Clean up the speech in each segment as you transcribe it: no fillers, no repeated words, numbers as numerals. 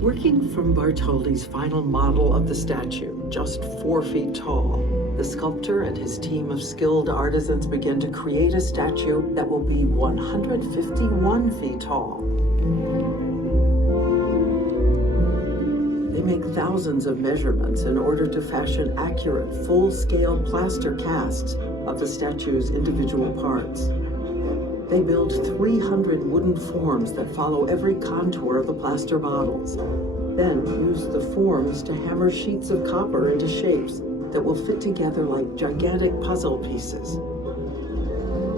Working from Bartholdi's final model of the statue, just 4 feet tall, the sculptor and his team of skilled artisans begin to create a statue that will be 151 feet tall. They make thousands of measurements in order to fashion accurate, full-scale plaster casts of the statue's individual parts. They build 300 wooden forms that follow every contour of the plaster bottles, then use the forms to hammer sheets of copper into shapes that will fit together like gigantic puzzle pieces.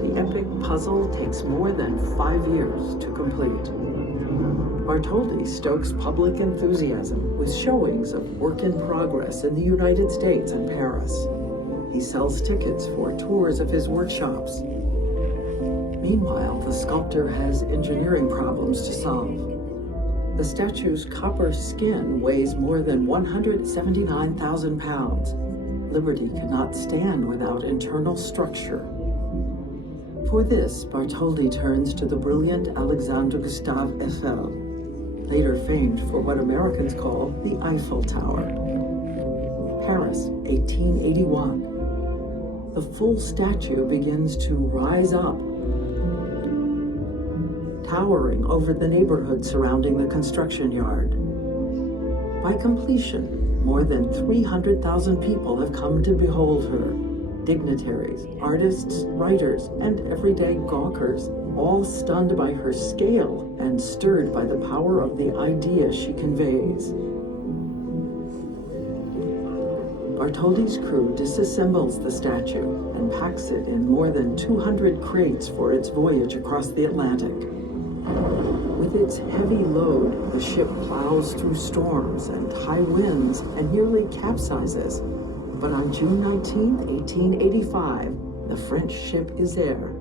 The epic puzzle takes more than 5 years to complete. Bartholdi stokes public enthusiasm with showings of work in progress in the United States and Paris. He sells tickets for tours of his workshops. Meanwhile, the sculptor has engineering problems to solve. The statue's copper skin weighs more than 179,000 pounds. Liberty cannot stand without internal structure. For this, Bartholdi turns to the brilliant Alexandre Gustave Eiffel, later famed for what Americans call the Eiffel Tower. Paris, 1881. The full statue begins to rise up, towering over the neighborhood surrounding the construction yard. By completion, more than 300,000 people have come to behold her. Dignitaries, artists, writers, and everyday gawkers, all stunned by her scale and stirred by the power of the idea she conveys. Bartholdi's crew disassembles the statue and packs it in more than 200 crates for its voyage across the Atlantic. With its heavy load, the ship plows through storms and high winds and nearly capsizes. But on June 19, 1885, the French ship Isère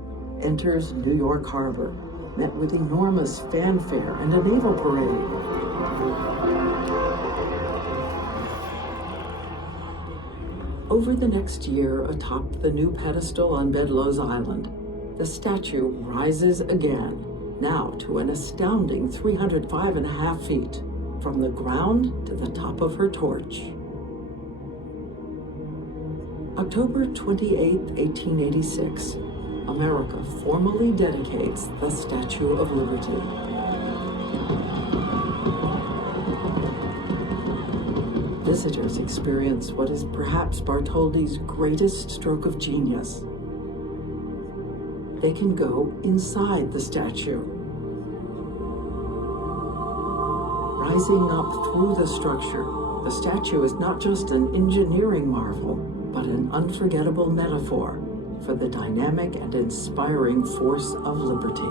enters New York Harbor, met with enormous fanfare and a naval parade. Over the next year, atop the new pedestal on Bedloes Island, the statue rises again, now to an astounding 305.5 feet, from the ground to the top of her torch. October 28, 1886, America formally dedicates the Statue of Liberty. Visitors experience what is perhaps Bartholdi's greatest stroke of genius. They can go inside the statue. Rising up through the structure, the statue is not just an engineering marvel, but an unforgettable metaphor for the dynamic and inspiring force of liberty.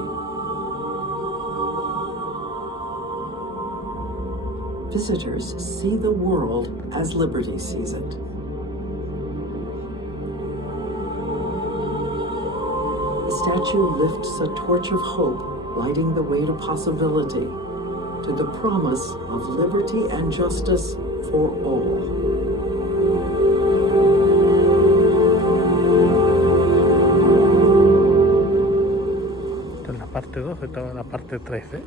Visitors see the world as liberty sees it. The statue lifts a torch of hope, lighting the way to possibility, to the promise of liberty and justice for all. Esta es la parte 2, esta es la parte 3, ¿eh?